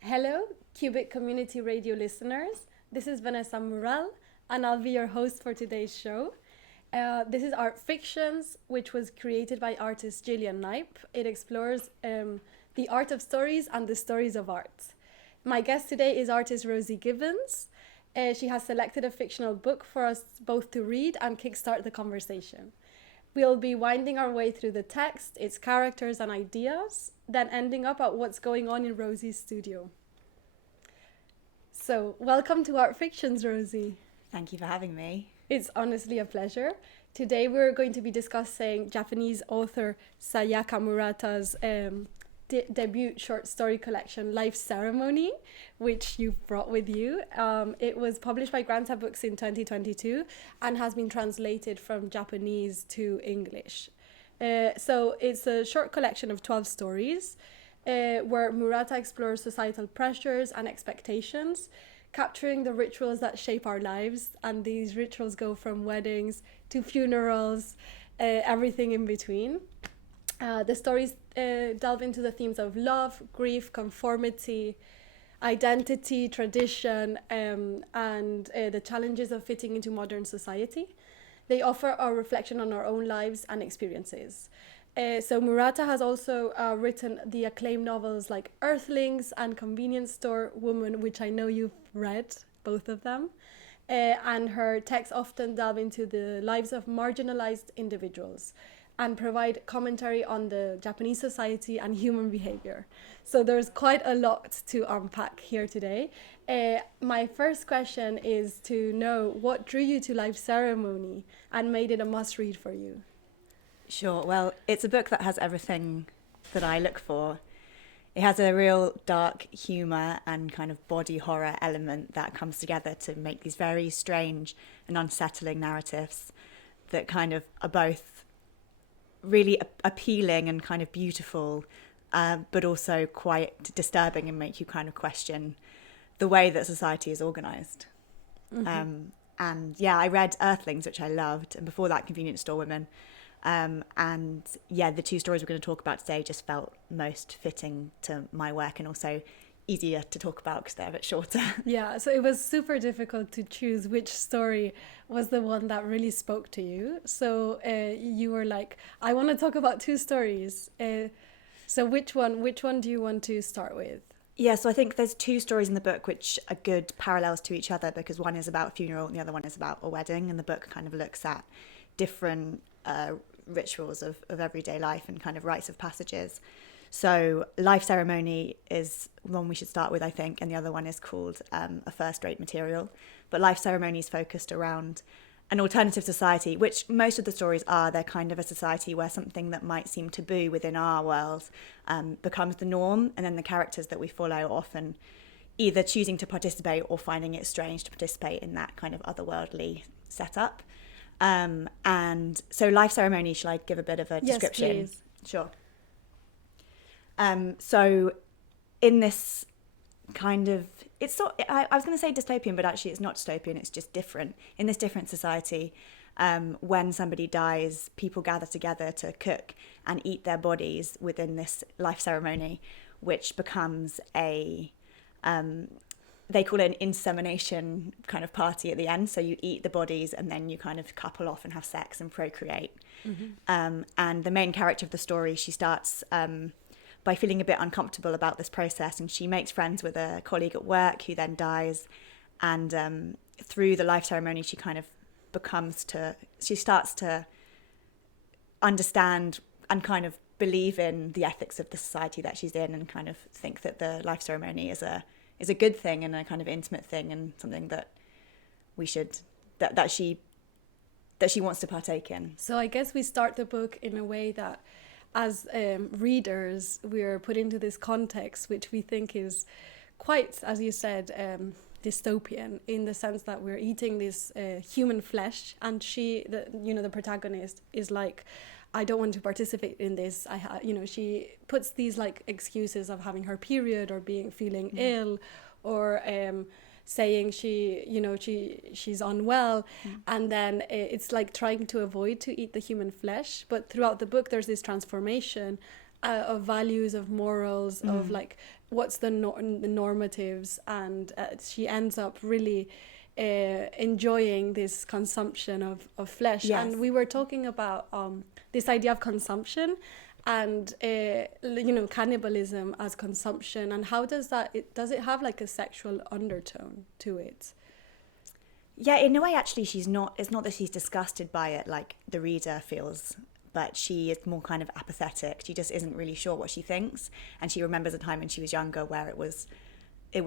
Hello, Cubic Community Radio listeners. This is Vanessa Murrell, and I'll be your host for today's show. This is Art Fictions, which was created by artist Gillian Knipe. It explores the art of stories and the stories of art. My guest today is artist Rosie Gibbens. She has selected a fictional book for us both to read and kickstart the conversation. We'll be winding our way through the text, its characters and ideas, then ending up at what's going on in Rosie's studio. So, welcome to Art Fictions, Rosie. Thank you for having me. It's honestly a pleasure. Today we're going to be discussing Japanese author Sayaka Murata's debut short story collection, Life Ceremony, which you brought with you. It was published by Granta Books in 2022 and has been translated from Japanese to English. So it's a short collection of 12 stories where Murata explores societal pressures and expectations, capturing the rituals that shape our lives. And these rituals go from weddings to funerals, everything in between. The stories delve into the themes of love, grief, conformity, identity, tradition, and the challenges of fitting into modern society. They offer a reflection on our own lives and experiences. So Murata has also written the acclaimed novels like Earthlings and Convenience Store Woman, which I know you've read, both of them. And her texts often delve into the lives of marginalized individuals and provide commentary on the Japanese society and human behavior. So there's quite a lot to unpack here today. My first question is to know what drew you to Life Ceremony and made it a must-read for you? Sure. Well, it's a book that has everything that I look for. It has a real dark humour and kind of body horror element that comes together to make these very strange and unsettling narratives that kind of are both really appealing and kind of beautiful, but also quite disturbing and make you kind of question the way that society is organised. Mm-hmm. And yeah, I read Earthlings, which I loved, and before that Convenience Store Women. And yeah, the two stories we're going to talk about today just felt most fitting to my work and also easier to talk about because they're a bit shorter. Yeah, so it was super difficult to choose which story was the one that really spoke to you. So you were like, I want to talk about two stories. So which one do you want to start with? Yeah, so I think there's two stories in the book which are good parallels to each other because one is about a funeral and the other one is about a wedding, and the book kind of looks at different rituals of everyday life and kind of rites of passages. So Life Ceremony is one we should start with, I think, and the other one is called A First-Rate Material. But Life Ceremony is focused around an alternative society, which most of the stories are. They're kind of a society where something that might seem taboo within our world becomes the norm, and then the characters that we follow often either choosing to participate or finding it strange to participate in that kind of otherworldly setup. And so Life Ceremony, shall I give a bit of a description? Yes, please. Sure. So in this kind of, I was going to say dystopian, but actually it's not dystopian, it's just different. In this different society, when somebody dies, people gather together to cook and eat their bodies within this life ceremony, which becomes they call it an insemination kind of party at the end. So you eat the bodies and then you kind of couple off and have sex and procreate. Mm-hmm. And the main character of the story, she starts by feeling a bit uncomfortable about this process, and she makes friends with a colleague at work who then dies. And through the life ceremony, she starts to understand and kind of believe in the ethics of the society that she's in, and kind of think that the life ceremony is a good thing and a kind of intimate thing and something that we should that she wants to partake in. So I guess we start the book in a way that as readers we're put into this context which we think is quite, as you said, dystopian, in the sense that we're eating this human flesh, and the protagonist is like, I don't want to participate in this. She puts these like excuses of having her period or feeling ill, or saying she's unwell, and then it's like trying to avoid to eat the human flesh. But throughout the book, there's this transformation of values, of morals, of like what's the normatives, and she ends up really enjoying this consumption of flesh. Yes. And we were talking about this idea of consumption and cannibalism as consumption, and how does it have like a sexual undertone to it? Yeah, in a way, actually, it's not that she's disgusted by it like the reader feels, but she is more kind of apathetic. She just isn't really sure what she thinks, and she remembers a time when she was younger where it was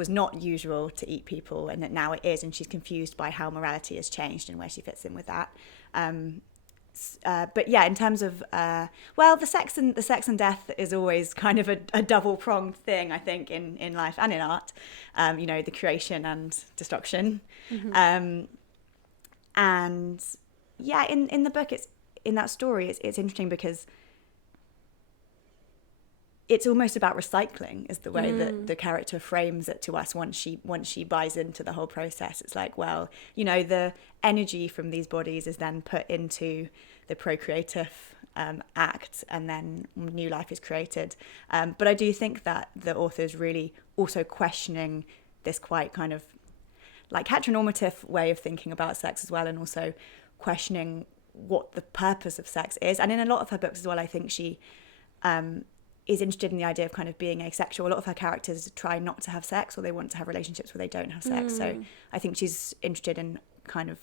not usual to eat people, and that now it is, and she's confused by how morality has changed and where she fits in with that. But yeah, in terms of the sex and death is always kind of a double-pronged thing, I think, in life and in art. The creation and destruction. And yeah, in the book, in that story, it's interesting because it's almost about recycling, is the way that the character frames it to us once she buys into the whole process. It's like, well, the energy from these bodies is then put into the procreative act, and then new life is created. But I do think that the author is really also questioning this quite kind of like heteronormative way of thinking about sex as well, and also questioning what the purpose of sex is. And in a lot of her books as well, I think she is interested in the idea of kind of being asexual. A lot of her characters try not to have sex, or they want to have relationships where they don't have sex. So I think she's interested in kind of,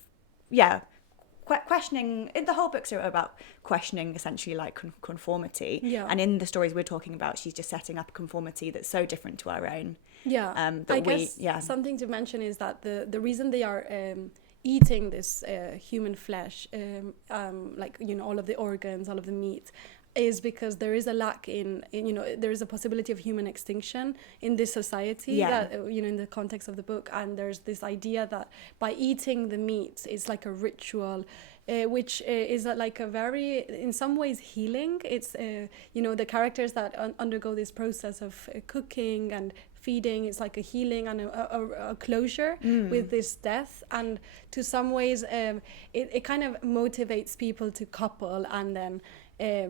questioning. The whole books are about questioning essentially like conformity. Yeah. And in the stories we're talking about, she's just setting up a conformity that's so different to our own. Yeah. I guess something to mention is that the reason they are eating this human flesh, all of the organs, all of the meat, is because there is a lack in there is a possibility of human extinction in this society, that in the context of the book. And there's this idea that by eating the meat, it's like a ritual, which is like a very, in some ways, healing. It's the characters that undergo this process of cooking and feeding, it's like a healing and a closure with this death. And to some ways it kind of motivates people to couple and then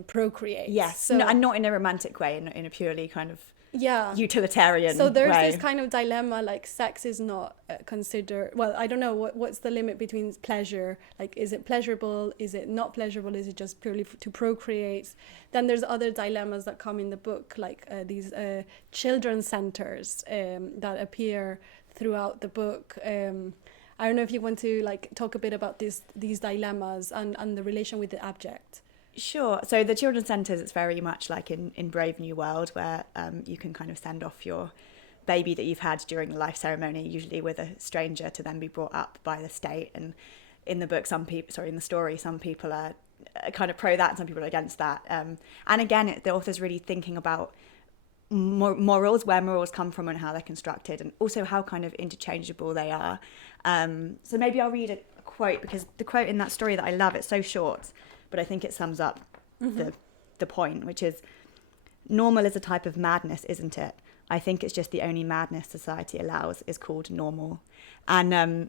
procreate. Yes. So, and not in a romantic way, in a purely kind of yeah, utilitarian so there's way. This kind of dilemma, like sex is not considered, well, I don't know what's the limit between pleasure, like is it pleasurable, is it not pleasurable, is it just purely to procreate? Then there's other dilemmas that come in the book, like these children's centers that appear throughout the book. I don't know if you want to like talk a bit about these dilemmas and the relation with the abject. Sure. So the children's centres, it's very much like in Brave New World, where you can kind of send off your baby that you've had during the life ceremony, usually with a stranger, to then be brought up by the state. And in the book, in the story, some people are kind of pro that and some people are against that. And again, the author's really thinking about morals, where morals come from and how they're constructed, and also how kind of interchangeable they are. So maybe I'll read a quote, because the quote in that story that I love, it's so short, but I think it sums up the point, which is, normal is a type of madness, isn't it? I think it's just the only madness society allows is called normal. And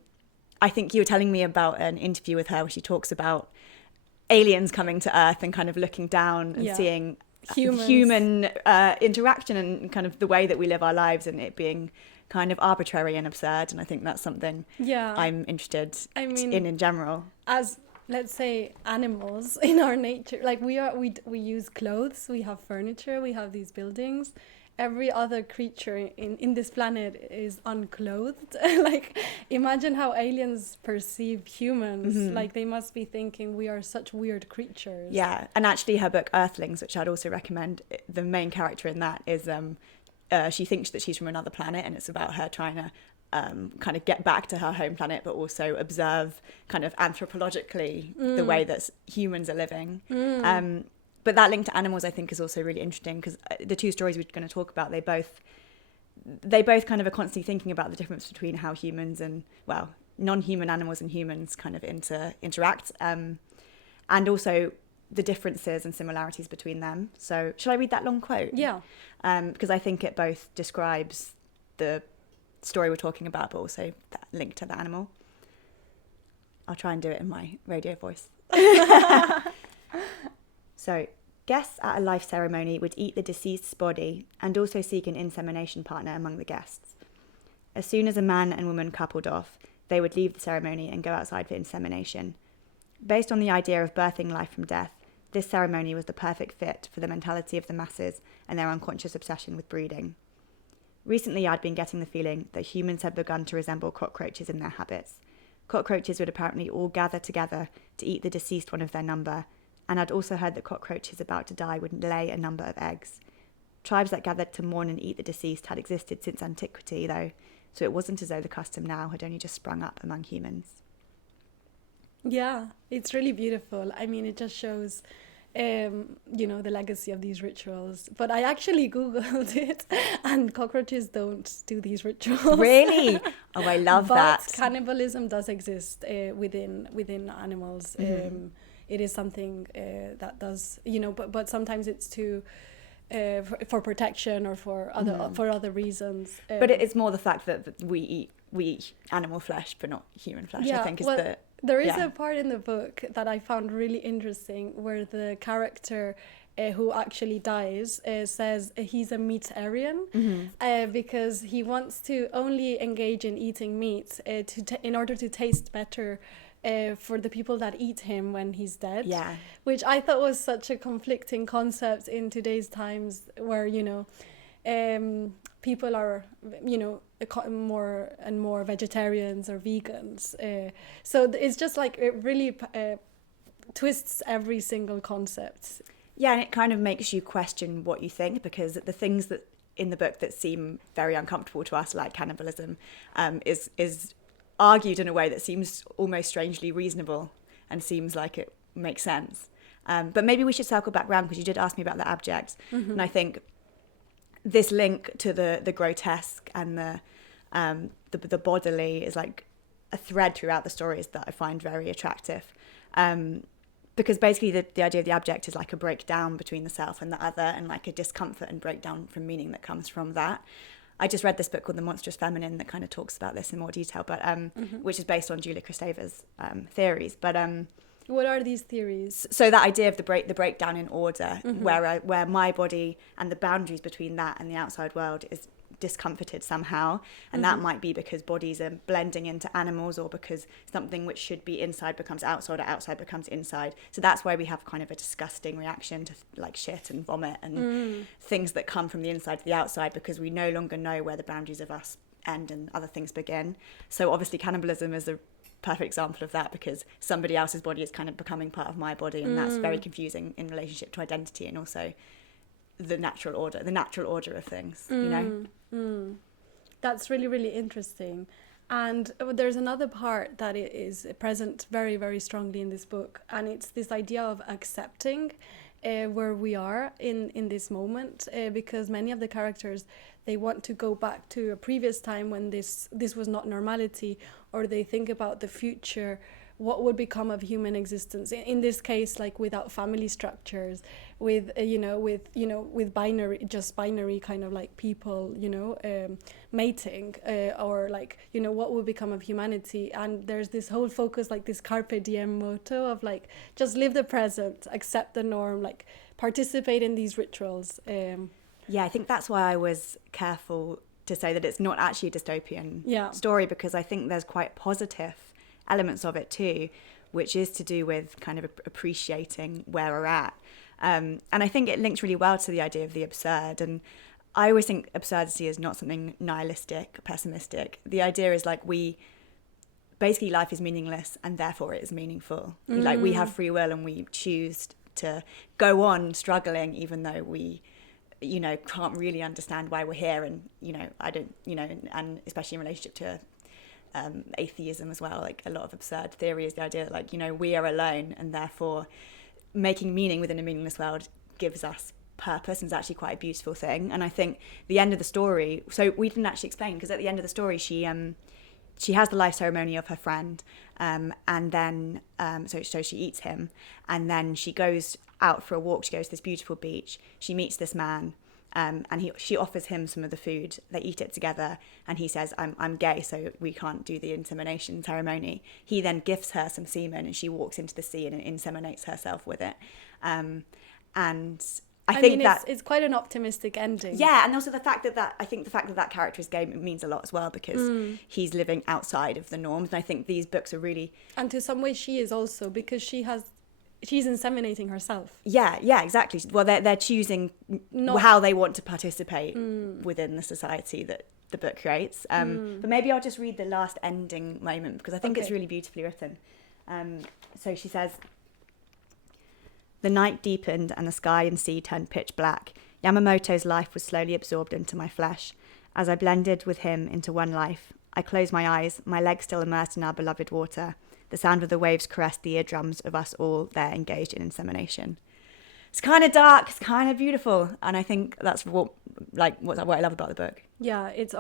I think you were telling me about an interview with her where she talks about aliens coming to Earth and kind of looking down and seeing human interaction and kind of the way that we live our lives, and it being kind of arbitrary and absurd. And I think that's something I'm interested in general. As, let's say, animals in our nature, like we use clothes, we have furniture, we have these buildings. Every other creature in this planet is unclothed. Like, imagine how aliens perceive humans. Like, they must be thinking we are such weird creatures. Yeah, and actually her book Earthlings, which I'd also recommend, the main character in that is she thinks that she's from another planet, and it's about her trying to kind of get back to her home planet, but also observe kind of anthropologically the way that humans are living. But that link to animals, I think, is also really interesting, because the two stories we're going to talk about, they both kind of are constantly thinking about the difference between how humans and, well, non-human animals and humans kind of interact, and also the differences and similarities between them. So shall I read that long quote? Yeah. Because I think it both describes the story we're talking about, but also that link to the animal. I'll try and do it in my radio voice. So, guests at a life ceremony would eat the deceased's body and also seek an insemination partner among the guests. As soon as a man and woman coupled off, they would leave the ceremony and go outside for insemination. Based on the idea of birthing life from death, this ceremony was the perfect fit for the mentality of the masses and their unconscious obsession with breeding. Recently, I'd been getting the feeling that humans had begun to resemble cockroaches in their habits. Cockroaches would apparently all gather together to eat the deceased one of their number, and I'd also heard that cockroaches about to die would lay a number of eggs. Tribes that gathered to mourn and eat the deceased had existed since antiquity, though, so it wasn't as though the custom now had only just sprung up among humans. Yeah, it's really beautiful. I mean, it just shows, the legacy of these rituals. But I actually Googled it, and cockroaches don't do these rituals. Really? Oh, I love that. But cannibalism does exist within animals. Mm-hmm. It is something that does, but sometimes it's for protection or for other reasons. But it is more the fact that we eat animal flesh, but not human flesh. Yeah, I think there is a part in the book that I found really interesting where the character who actually dies says he's a meatarian because he wants to only engage in eating meat in order to taste better for the people that eat him when he's dead. Yeah. Which I thought was such a conflicting concept in today's times where, people are, more and more vegetarians or vegans. So it's just like it really twists every single concept. Yeah, and it kind of makes you question what you think, because the things that in the book that seem very uncomfortable to us, like cannibalism, is argued in a way that seems almost strangely reasonable and seems like it makes sense. But maybe we should circle back around, because you did ask me about the abject. Mm-hmm. And I think this link to the grotesque and the bodily is like a thread throughout the stories that I find very attractive. Because basically the idea of the abject is like a breakdown between the self and the other, and like a discomfort and breakdown from meaning that comes from that. I just read this book called The Monstrous Feminine that kind of talks about this in more detail, but which is based on Julia Kristeva's theories. But what are these theories? So that idea of the breakdown in order, where my body and the boundaries between that and the outside world is discomforted somehow, and that might be because bodies are blending into animals, or because something which should be inside becomes outside, or outside becomes inside. So that's why we have kind of a disgusting reaction to like shit and vomit and things that come from the inside to the outside, because we no longer know where the boundaries of us end and other things begin. So obviously cannibalism is a perfect example of that, because somebody else's body is kind of becoming part of my body, and that's very confusing in relationship to identity and also the natural order of things, That's really, really interesting. And there's another part that is present very, very strongly in this book, and it's this idea of accepting where we are in this moment, because many of the characters, they want to go back to a previous time when this was not normality, or they think about the future, what would become of human existence in this case, like without family structures, with binary kind of like people, mating, or like, what would become of humanity. And there's this whole focus, like this carpe diem motto of like, just live the present, accept the norm, like participate in these rituals. Yeah, I think that's why I was careful to say that it's not actually a dystopian story, because I think there's quite positive elements of it too, which is to do with kind of appreciating where we're at. And I think it links really well to the idea of the absurd. And I always think absurdity is not something nihilistic, pessimistic. The idea is like basically life is meaningless and therefore it is meaningful. Like we have free will and we choose to go on struggling even though we can't really understand why we're here. And I don't and especially in relationship to atheism as well, like a lot of absurd theory is the idea that like we are alone, and therefore making meaning within a meaningless world gives us purpose, and is actually quite a beautiful thing. And I think the end of the story, so we didn't actually explain, because at the end of the story she has the life ceremony of her friend, and then so she eats him, and then she goes out for a walk. She goes to this beautiful beach, she meets this man, and she offers him some of the food. They eat it together, and he says, I'm gay, so we can't do the insemination ceremony. He then gifts her some semen, and she walks into the sea and inseminates herself with it. And I think mean, it's quite an optimistic ending. Yeah, and also the fact that character is gay means a lot as well, because he's living outside of the norms. And I think these books are really... And to some way she is also, because she's inseminating herself. Yeah, exactly. Well, they're choosing how they want to participate within the society that the book creates. But maybe I'll just read the last ending moment, because I think it's really beautifully written. So she says, "The night deepened and the sky and sea turned pitch black. Yamamoto's life was slowly absorbed into my flesh. As I blended with him into one life, I closed my eyes, my legs still immersed in our beloved water. The sound of the waves caressed the eardrums of us all there engaged in insemination." It's kind of dark, it's kind of beautiful, and I think that's what I love about the book. Yeah, it's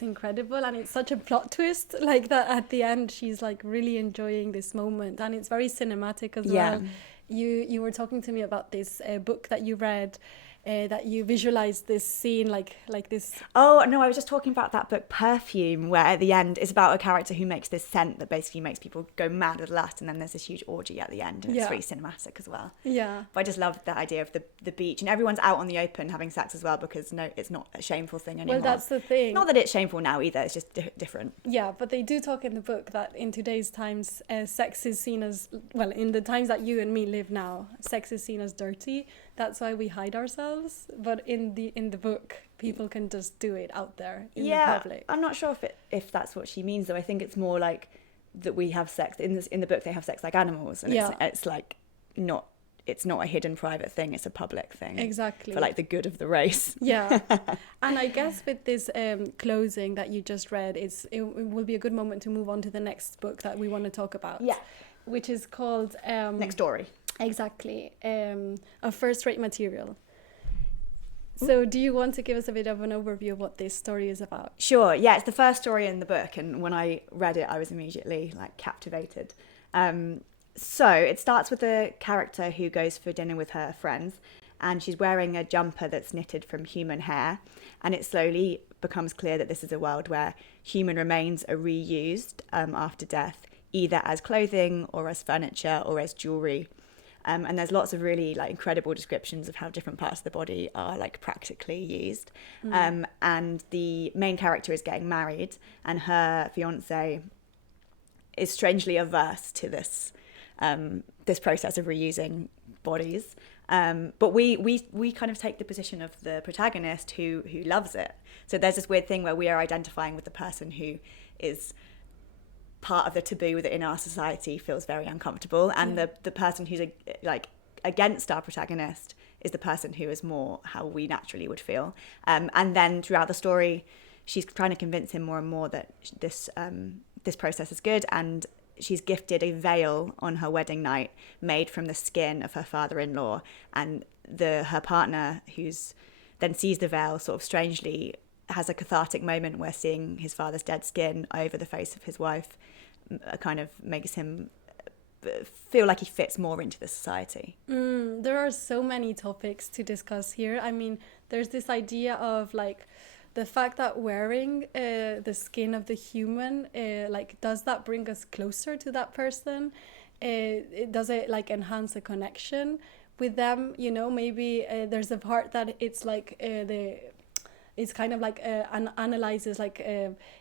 incredible, and it's such a plot twist, like that at the end she's like really enjoying this moment, and it's very cinematic as well. You were talking to me about this book that you read, that you visualized this scene like this. Oh no, I was just talking about that book Perfume, where at the end it's about a character who makes this scent that basically makes people go mad with lust, and then there's this huge orgy at the end, and it's very cinematic as well. Yeah, but I just love the idea of the beach, and everyone's out on the open having sex as well, because it's not a shameful thing anymore. Well, that's the thing. Not that it's shameful now either, it's just different. Yeah, but they do talk in the book that in today's times, sex is seen as, well, in the times that you and me live now, sex is seen as dirty. That's why we hide ourselves. But in the book, people can just do it out there in the public. I'm not sure if that's what she means, though. I think it's more like that we have sex in the book. They have sex like animals, and it's like not. It's not a hidden private thing. It's a public thing. Exactly. For like the good of the race. Yeah. And I guess with this closing that you just read, it will be a good moment to move on to the next book that we want to talk about. Yeah. Which is called... Next Story. Exactly. A First-Rate Material. So do you want to give us a bit of an overview of what this story is about? Sure. Yeah, it's the first story in the book. And when I read it, I was immediately like captivated. So it starts with a character who goes for dinner with her friends, and she's wearing a jumper that's knitted from human hair, and it slowly becomes clear that this is a world where human remains are reused after death, either as clothing or as furniture or as jewelry. And there's lots of really like incredible descriptions of how different parts of the body are like practically used. And the main character is getting married, and her fiance is strangely averse to this process of reusing bodies, but we kind of take the position of the protagonist who loves it. So there's this weird thing where we are identifying with the person who is part of the taboo that in our society feels very uncomfortable, and the person who's like against our protagonist is the person who is more how we naturally would feel. And then throughout the story, she's trying to convince him more and more that this process is good, and she's gifted a veil on her wedding night made from the skin of her father-in-law, and her partner, who's then sees the veil, sort of strangely has a cathartic moment where seeing his father's dead skin over the face of his wife kind of makes him feel like he fits more into the society. There are so many topics to discuss here. I mean, there's this idea of like the fact that wearing the skin of the human, like, does that bring us closer to that person? Does it like enhance a connection with them? You know, maybe there's a part that it's like it's kind of like analyzes like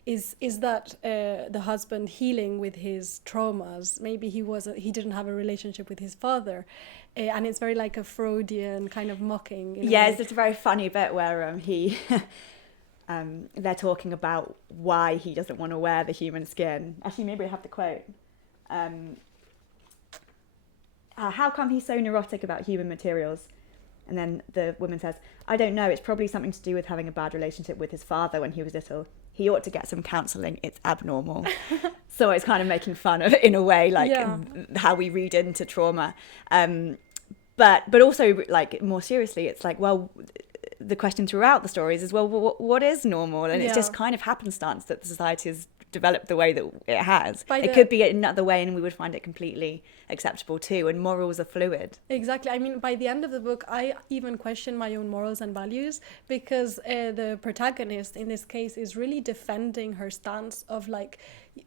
is that the husband healing with his traumas? Maybe he didn't have a relationship with his father, and it's very like a Freudian kind of mocking. Yeah, it's a very funny bit where he. They're talking about why he doesn't want to wear the human skin. Actually, maybe I have the quote. How come he's so neurotic about human materials? And then the woman says, I don't know, it's probably something to do with having a bad relationship with his father when he was little. He ought to get some counselling, it's abnormal. So it's kind of making fun of, in a way, like how we read into trauma. But also, like, more seriously, it's like, well, the question throughout the stories is, well, what is normal? And it's just kind of happenstance that the society has developed the way that it has. By It the- could be another way and we would find it completely acceptable too, and morals are fluid. Exactly. I mean, by the end of the book, I even question my own morals and values, because the protagonist in this case is really defending her stance of like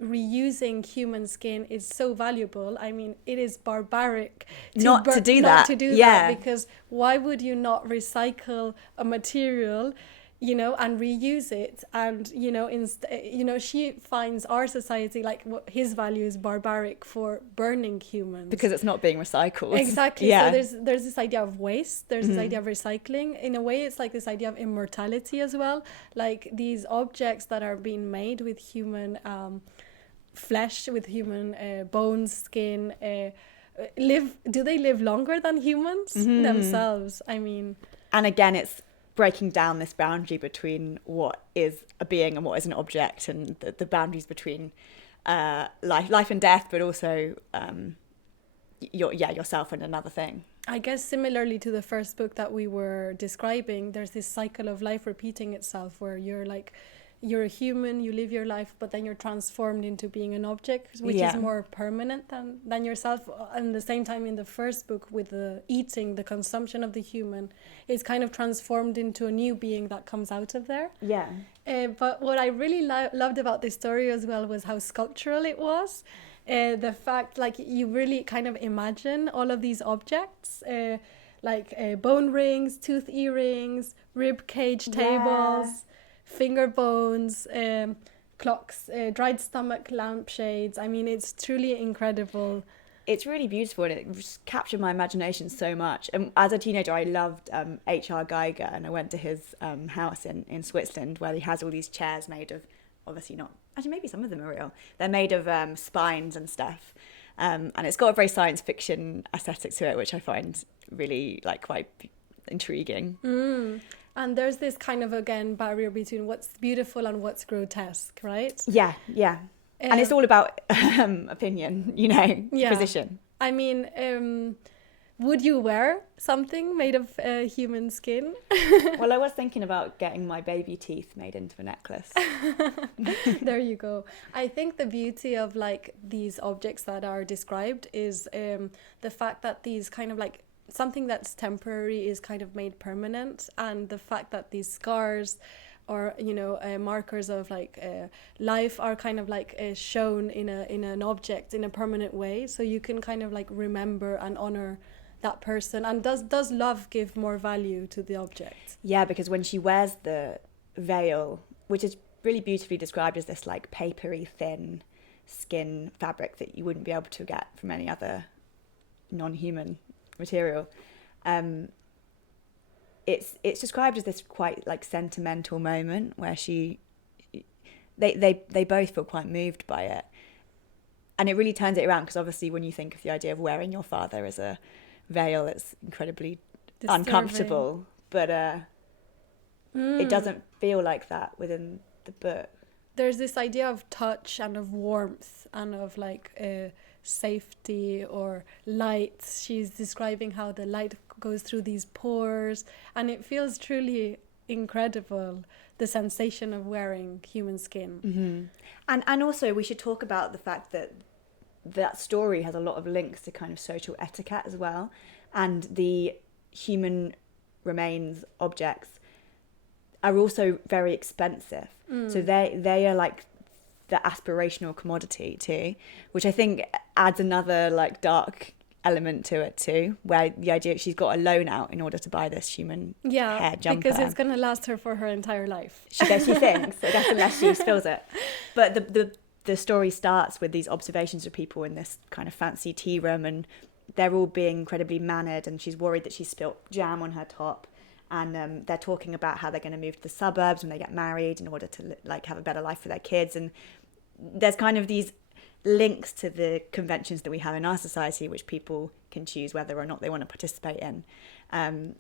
reusing human skin is so valuable. I mean, it is barbaric Not to do not that. to do Yeah. that, because why would you not recycle a material, you know, and reuse it? And you know, she finds our society, like his value is barbaric for burning humans Because it's not being recycled. exactly. Yeah. So there's this idea of waste, there's this idea of recycling. In a way, it's like this idea of immortality as well, like these objects that are being made with human flesh, with human bones, skin, do they live longer than humans themselves? I mean, And again, it's breaking down this boundary between what is a being and what is an object, and the boundaries between life and death, but also yourself and another thing. I guess similarly to the first book that we were describing, there's this cycle of life repeating itself, where you're a human, you live your life, but then you're transformed into being an object, which is more permanent than yourself. And at the same time, in the first book, with the eating, the consumption of the human, it's kind of transformed into a new being that comes out of there. Yeah. But what I really loved about this story as well was how sculptural it was. The fact, like, you really kind of imagine all of these objects, like bone rings, tooth earrings, ribcage tables, finger bones, clocks, dried stomach lampshades. I mean, it's truly incredible. It's really beautiful, and it just captured my imagination so much. And as a teenager, I loved H.R. Geiger, and I went to his house in Switzerland, where he has all these chairs made of, obviously not, actually maybe some of them are real. They're made of spines and stuff. And it's got a very science fiction aesthetic to it, which I find really quite intriguing. And there's this kind of, again, barrier between what's beautiful and what's grotesque, right? Yeah. And it's all about opinion, position. I mean, would you wear something made of human skin? Well, I was thinking about getting my baby teeth made into a necklace. There you go. I think the beauty of these objects that are described is the fact that these kind of something that's temporary is kind of made permanent, and the fact that these scars or markers of life are kind of shown in an object in a permanent way, so you can kind of remember and honor that person. And does love give more value to the object? Yeah, because when she wears the veil, which is really beautifully described as this papery thin skin fabric that you wouldn't be able to get from any other non-human material, it's described as this quite sentimental moment where they both feel quite moved by it, and it really turns it around, because obviously when you think of the idea of wearing your father as a veil, it's incredibly uncomfortable, but it doesn't feel like that within the book. There's this idea of touch and of warmth and of safety or light. She's describing how the light goes through these pores, and it feels truly incredible, the sensation of wearing human skin. And also we should talk about the fact that story has a lot of links to kind of social etiquette as well, and the human remains objects are also very expensive. So they are the aspirational commodity too, which I think adds another dark element to it too, where the idea she's got a loan out in order to buy this human hair jumper, because it's going to last her for her entire life. She thinks, I guess, unless she spills it. But the story starts with these observations of people in this kind of fancy tea room, and they're all being incredibly mannered, and she's worried that she's spilt jam on her top. And they're talking about how they're going to move to the suburbs when they get married in order to have a better life for their kids. And there's kind of these links to the conventions that we have in our society, which people can choose whether or not they want to participate in. And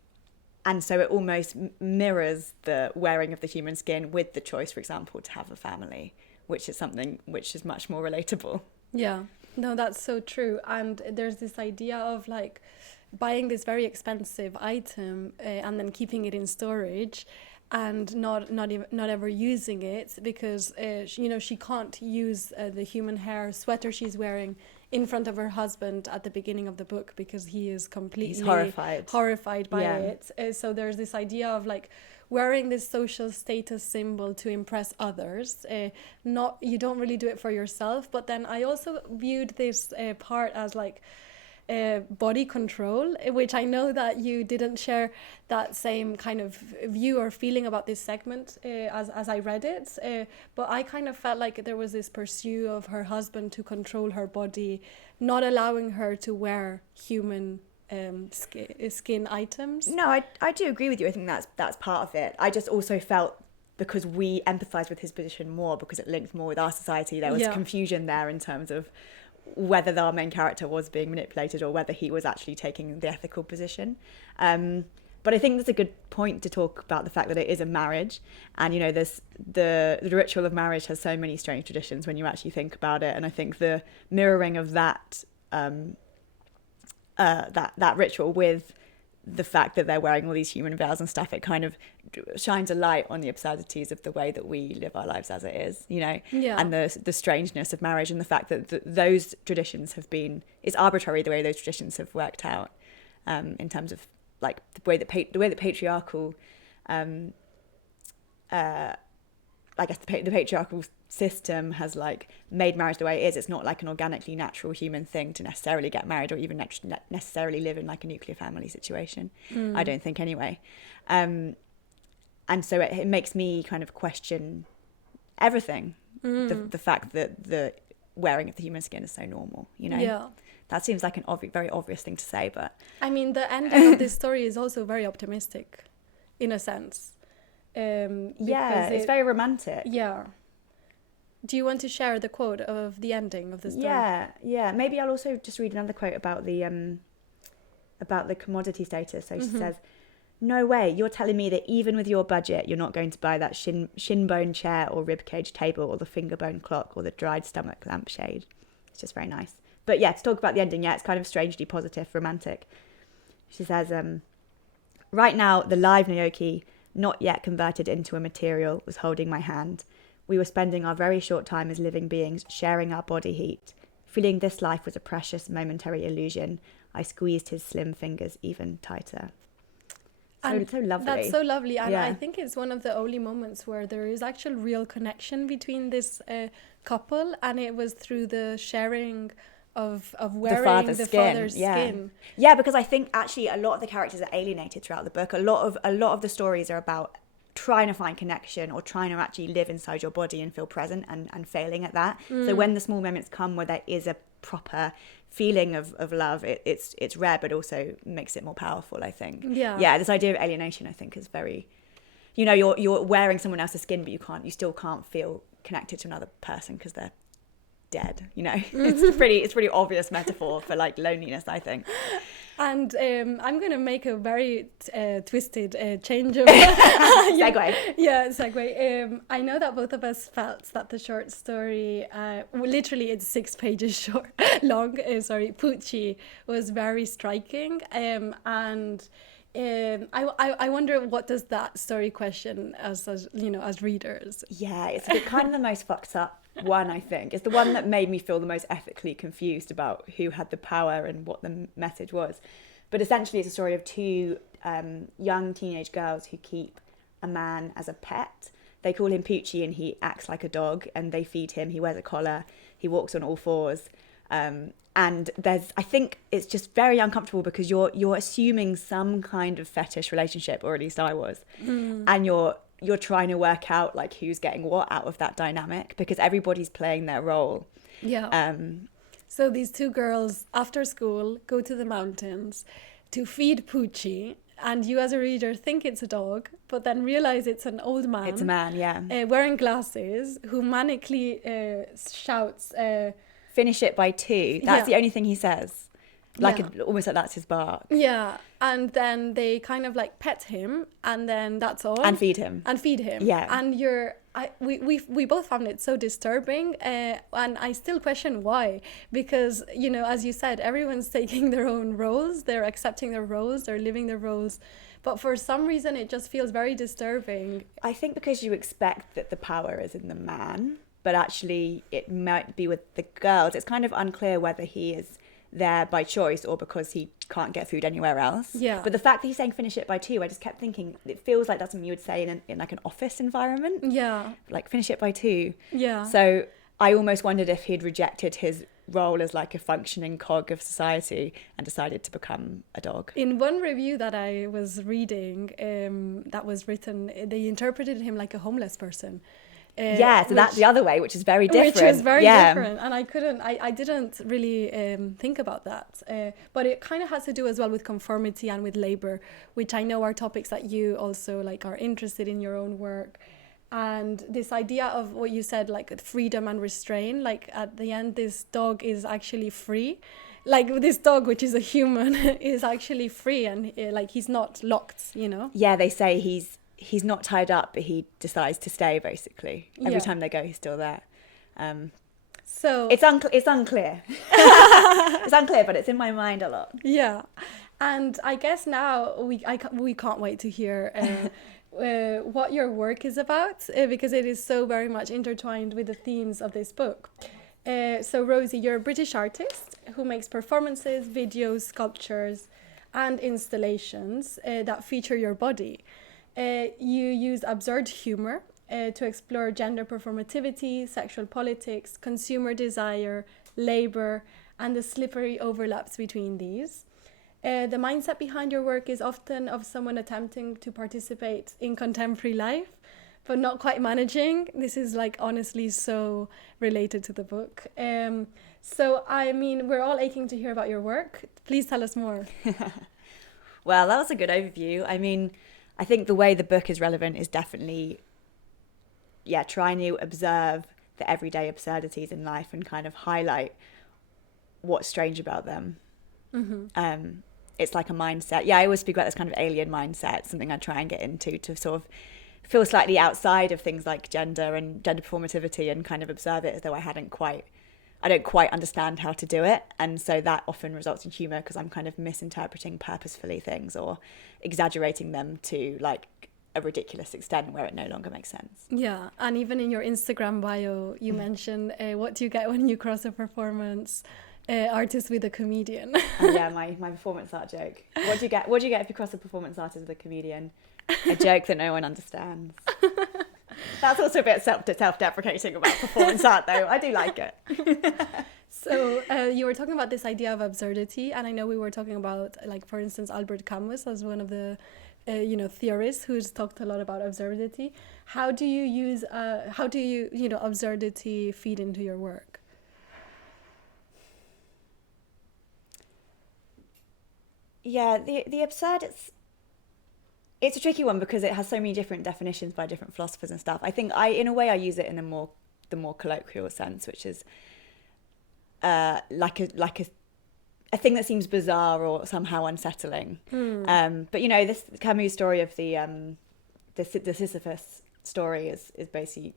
so it almost mirrors the wearing of the human skin with the choice, for example, to have a family, which is something which is much more relatable. Yeah, no, that's so true. And there's this idea of buying this very expensive item and then keeping it in storage. and not ever using it because she can't use the human hair sweater she's wearing in front of her husband at the beginning of the book because he is completely horrified by it. So there's this idea of like wearing this social status symbol to impress others. You don't really do it for yourself. But then I also viewed this part as like body control, which I know that you didn't share that same kind of view or feeling about this segment as I read it, but I kind of felt like there was this pursuit of her husband to control her body, not allowing her to wear human skin items. No, I do agree with you. I think that's part of it. I just also felt, because we empathise with his position more because it linked more with our society, there was confusion there in terms of whether our main character was being manipulated or whether he was actually taking the ethical position. But I think that's a good point to talk about the fact that it is a marriage, and the ritual of marriage has so many strange traditions when you actually think about it. And I think the mirroring of that ritual with the fact that they're wearing all these human veils and stuff, it kind of shines a light on the absurdities of the way that we live our lives as it is, and the strangeness of marriage, and the fact that those traditions it's arbitrary the way those traditions have worked out, in terms of like the way that patriarchal I guess the patriarchal system has like made marriage the way it is. It's not like an organically natural human thing to necessarily get married or even necessarily live in like a nuclear family situation. I don't think anyway. And so it makes me kind of question everything. The fact that the wearing of the human skin is so normal, Yeah. That seems like very obvious thing to say, but I mean, the ending of this story is also very optimistic, in a sense. It's very romantic. Yeah. Do you want to share the quote of the ending of the story? Yeah. Maybe I'll also just read another quote about the commodity status. So she says, "No way, you're telling me that even with your budget, you're not going to buy that shinbone chair or ribcage table or the fingerbone clock or the dried stomach lampshade." It's just very nice. But yeah, to talk about the ending, it's kind of strangely positive, romantic. She says, "Right now, the live Naoki, not yet converted into a material, was holding my hand. We were spending our very short time as living beings, sharing our body heat. Feeling this life was a precious momentary illusion, I squeezed his slim fingers even tighter." So lovely. That's so lovely. And I think it's one of the only moments where there is actual real connection between this couple, and it was through the sharing of wearing the father's skin. Yeah, because I think actually a lot of the characters are alienated throughout the book. A lot of the stories are about trying to find connection or trying to actually live inside your body and feel present and failing at that. So when the small moments come where there is a proper feeling of love, it's rare, but also makes it more powerful, I think. Yeah, this idea of alienation, I think, is very, you're wearing someone else's skin, but you still can't feel connected to another person because they're dead. It's a pretty obvious metaphor for like loneliness, I think. And I'm going to make a very twisted change of segue. Yeah, segue. I know that both of us felt that the short story, literally it's 6 pages long, Pucci, was very striking. And I wonder, what does that story question as readers? Yeah, it's kind of the most fucked up one, I think. It's the one that made me feel the most ethically confused about who had the power and what the message was. But essentially it's a story of 2 young teenage girls who keep a man as a pet. They call him Poochie and he acts like a dog, and they feed him. He wears a collar, he walks on all fours. And I think it's just very uncomfortable because you're assuming some kind of fetish relationship, or at least I was. And you're trying to work out like who's getting what out of that dynamic, because everybody's playing their role. Yeah. So these 2 girls after school go to the mountains to feed Poochie, and you as a reader think it's a dog, but then realize it's an old man. It's a man, yeah. Wearing glasses, who manically shouts, "Finish it by 2." That's the only thing he says. Almost like that's his bark. Yeah, and then they kind of like pet him, and then that's all. And feed him. Yeah. And we both found it so disturbing, and I still question why, because, you know, as you said, everyone's taking their own roles, they're accepting their roles, they're living their roles, but for some reason it just feels very disturbing. I think because you expect that the power is in the man, but actually it might be with the girls. It's kind of unclear whether he is there by choice or because he can't get food anywhere else. Yeah. But the fact that he's saying finish it by 2, I just kept thinking it feels like that's something you would say in like an office environment. Yeah. Like finish it by 2. Yeah. So I almost wondered if he'd rejected his role as like a functioning cog of society and decided to become a dog. In one review that I was reading, that was written, they interpreted him like a homeless person. So that's the other way, which is very different. Which is very different, and I didn't really think about that. But it kind of has to do as well with conformity and with labor, which I know are topics that you also like are interested in your own work. And this idea of what you said, like freedom and restraint, like at the end, this dog is actually free. Like this dog, which is a human, is actually free, and like he's not locked, you know? Yeah, they say he's not tied up, but he decides to stay, basically. Every time they go, he's still there. So it's unclear. It's unclear, but it's in my mind a lot. Yeah. And I guess now we can't wait to hear what your work is about, because it is so very much intertwined with the themes of this book. So Rosie, you're a British artist who makes performances, videos, sculptures, and installations that feature your body. You use absurd humor to explore gender performativity, sexual politics, consumer desire, labor, and the slippery overlaps between these. The mindset behind your work is often of someone attempting to participate in contemporary life, but not quite managing. This is like honestly so related to the book. So, I mean, we're all aching to hear about your work. Please tell us more. Well, that was a good overview. I mean, I think the way the book is relevant is definitely, trying to observe the everyday absurdities in life and kind of highlight what's strange about them. Mm-hmm. It's like a mindset. Yeah, I always speak about this kind of alien mindset, something I try and get into to sort of feel slightly outside of things like gender and gender performativity and kind of observe it as though I don't quite understand how to do it. And so that often results in humour because I'm kind of misinterpreting purposefully things or exaggerating them to like a ridiculous extent where it no longer makes sense. Yeah, and even in your Instagram bio, you mentioned what do you get when you cross a performance artist with a comedian? Yeah, my performance art joke. What do you get if you cross a performance artist with a comedian? A joke that no one understands. That's also a bit self-deprecating about performance art, though. I do like it. So you were talking about this idea of absurdity, and I know we were talking about, like, for instance, Albert Camus as one of the theorists who's talked a lot about absurdity. How do you absurdity feed into your work? Yeah, the absurd, it's a tricky one because it has so many different definitions by different philosophers and stuff. I think in a way I use it in the more colloquial sense, which is like a thing that seems bizarre or somehow unsettling. But this Camus story of the Sisyphus story is basically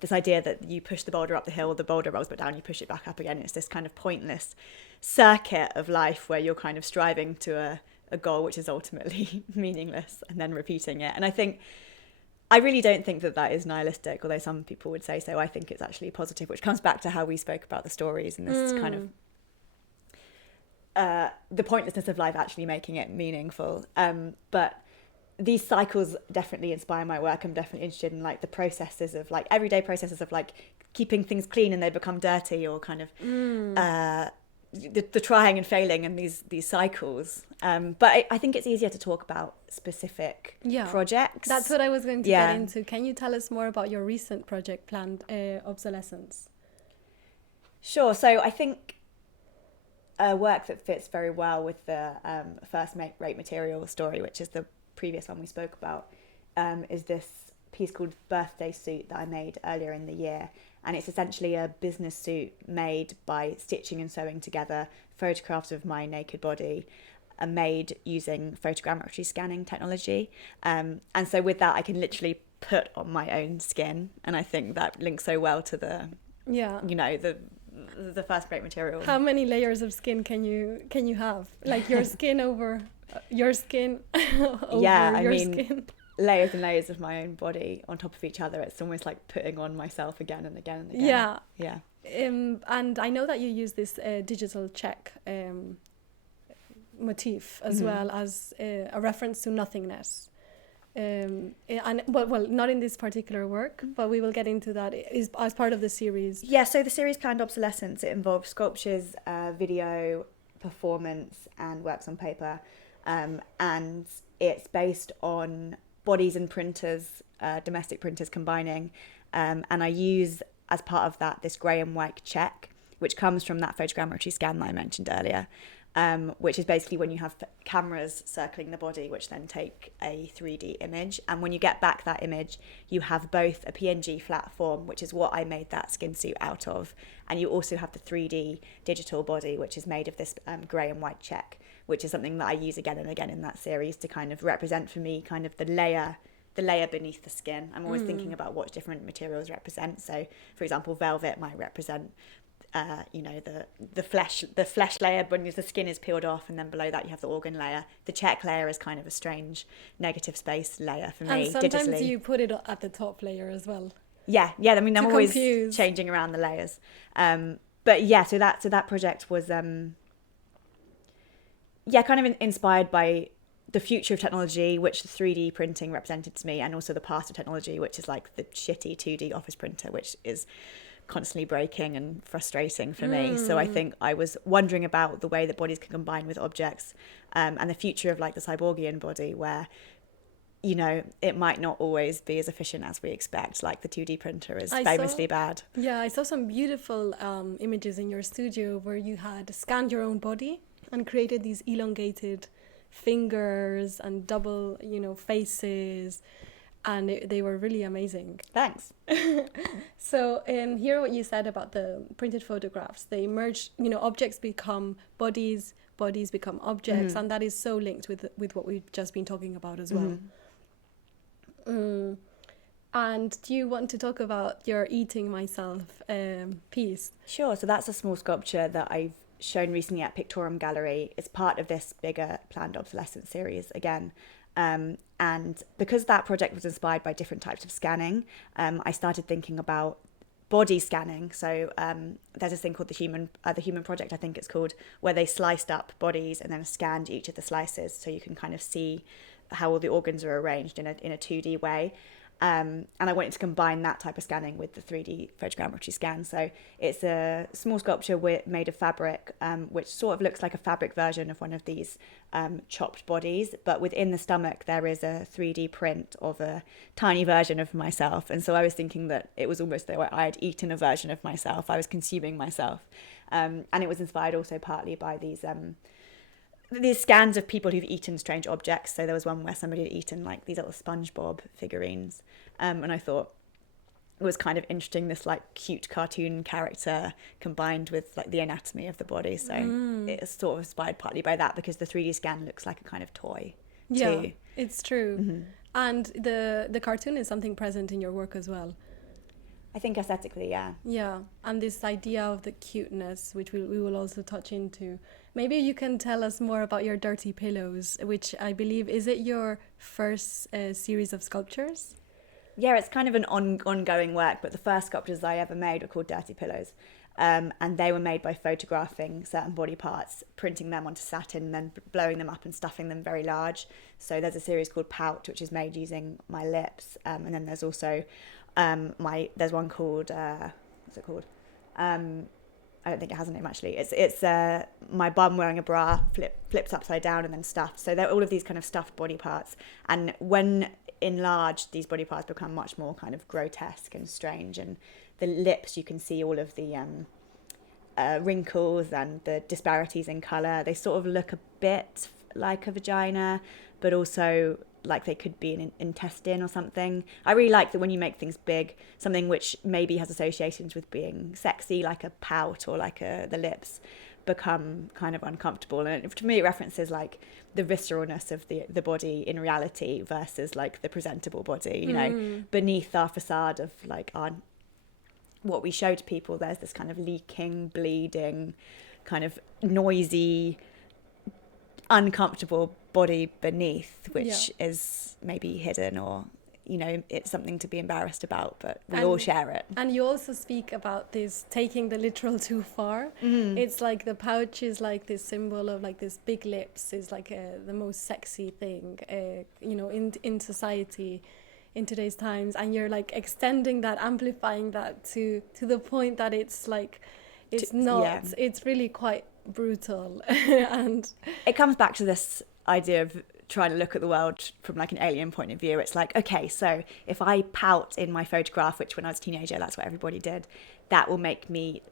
this idea that you push the boulder up the hill, the boulder rolls back down, you push it back up again. It's this kind of pointless circuit of life where you're kind of striving to a goal which is ultimately meaningless and then repeating it. And I really don't think that is nihilistic, although some people would say so. I think it's actually positive, which comes back to how we spoke about the stories and this kind of the pointlessness of life actually making it meaningful. But these cycles definitely inspire my work. I'm definitely interested in like the processes of like everyday processes of like keeping things clean and they become dirty, or kind of the trying and failing and these cycles. But I think it's easier to talk about specific projects. That's what I was going to get into. Can you tell us more about your recent project, Planned Obsolescence? Sure. So I think a work that fits very well with the first rate material story, which is the previous one we spoke about, is this piece called Birthday Suit that I made earlier in the year. And it's essentially a business suit made by stitching and sewing together photographs of my naked body, made using photogrammetry scanning technology. And so with that, I can literally put on my own skin, and I think that links so well to the the first great material. How many layers of skin can you have? Like your skin over your skin over skin. Layers and layers of my own body on top of each other. It's almost like putting on myself again and again and again. Yeah. And I know that you use this digital check motif as well as a reference to nothingness. And well, not in this particular work, but we will get into that as part of the series. Yeah, so the series Planned Obsolescence, it involves sculptures, video, performance, and works on paper. And it's based on bodies and printers, domestic printers combining. And I use, as part of that, this grey and white check, which comes from that photogrammetry scan that I mentioned earlier. Which is basically when you have cameras circling the body, which then take a 3D image. And when you get back that image, you have both a PNG flat form, which is what I made that skin suit out of. And you also have the 3D digital body, which is made of this grey and white check, which is something that I use again and again in that series to kind of represent for me kind of the layer beneath the skin. I'm always thinking about what different materials represent. So, for example, velvet might represent the flesh layer when the skin is peeled off, and then below that you have the organ layer. The check layer is kind of a strange negative space layer for me. And sometimes digitally. you put it at the top layer as well. Yeah. I mean, I'm always changing around the layers. But yeah, so that project was kind of inspired by the future of technology, which the 3D printing represented to me, and also the past of technology, which is like the shitty 2D office printer, which is constantly breaking and frustrating for me. So I think I was wondering about the way that bodies can combine with objects, and the future of like the cyborgian body, where it might not always be as efficient as we expect. Like the 2D printer is famously bad. Yeah, I saw some beautiful images in your studio where you had scanned your own body and created these elongated fingers and double faces, and they were really amazing. Thanks. So hear what you said about the printed photographs. They merge, objects become bodies, bodies become objects, and that is so linked with what we've just been talking about as well. And do you want to talk about your Eating Myself piece? Sure. So that's a small sculpture that I've shown recently at Pictorum Gallery. It's part of this bigger Planned Obsolescence series again. And because that project was inspired by different types of scanning, I started thinking about body scanning. So there's this thing called the Human Project, I think it's called, where they sliced up bodies and then scanned each of the slices, so you can kind of see how all the organs are arranged in a 2D way. And I wanted to combine that type of scanning with the 3D photogrammetry scan. So it's a small sculpture made of fabric, which sort of looks like a fabric version of one of these chopped bodies. But within the stomach, there is a 3D print of a tiny version of myself. And so I was thinking that it was almost though I had eaten a version of myself. I was consuming myself. And it was inspired also partly by these scans of people who've eaten strange objects. So there was one where somebody had eaten like these little Spongebob figurines, and I thought it was kind of interesting, this like cute cartoon character combined with like the anatomy of the body. So it's sort of inspired partly by that, because the 3D scan looks like a kind of toy too. It's true. And the cartoon is something present in your work as well. I think aesthetically, yeah. Yeah, and this idea of the cuteness, which we will also touch into. Maybe you can tell us more about your Dirty Pillows, which I believe, is it your first series of sculptures? Yeah, it's kind of an ongoing work, but the first sculptures I ever made were called Dirty Pillows. And they were made by photographing certain body parts, printing them onto satin, and then blowing them up and stuffing them very large. So there's a series called Pout, which is made using my lips. And then there's also there's one called, what's it called? I don't think it has a name actually. It's my bum wearing a bra flipped upside down and then stuffed. So they're all of these kind of stuffed body parts. And when enlarged, these body parts become much more kind of grotesque and strange. And the lips, you can see all of the wrinkles and the disparities in colour. They sort of look a bit like a vagina, but also like they could be an intestine or something. I really like that when you make things big, something which maybe has associations with being sexy, like a pout or like the lips, become kind of uncomfortable. And to me, it references like the visceralness of the body in reality versus like the presentable body, you know, beneath our facade of like what we show to people, there's this kind of leaking, bleeding, kind of noisy, uncomfortable body beneath, which is maybe hidden, or you know, it's something to be embarrassed about, but we all share it. And you also speak about this taking the literal too far. It's like the pouch is like this symbol of like this big lips is like the most sexy thing, you know, in society in today's times, and you're like extending that, amplifying that to the point that it's like it's it's really quite brutal. And it comes back to this idea of trying to look at the world from like an alien point of view. It's like, okay, so if I pout in my photograph, which when I was a teenager that's what everybody did, that will make me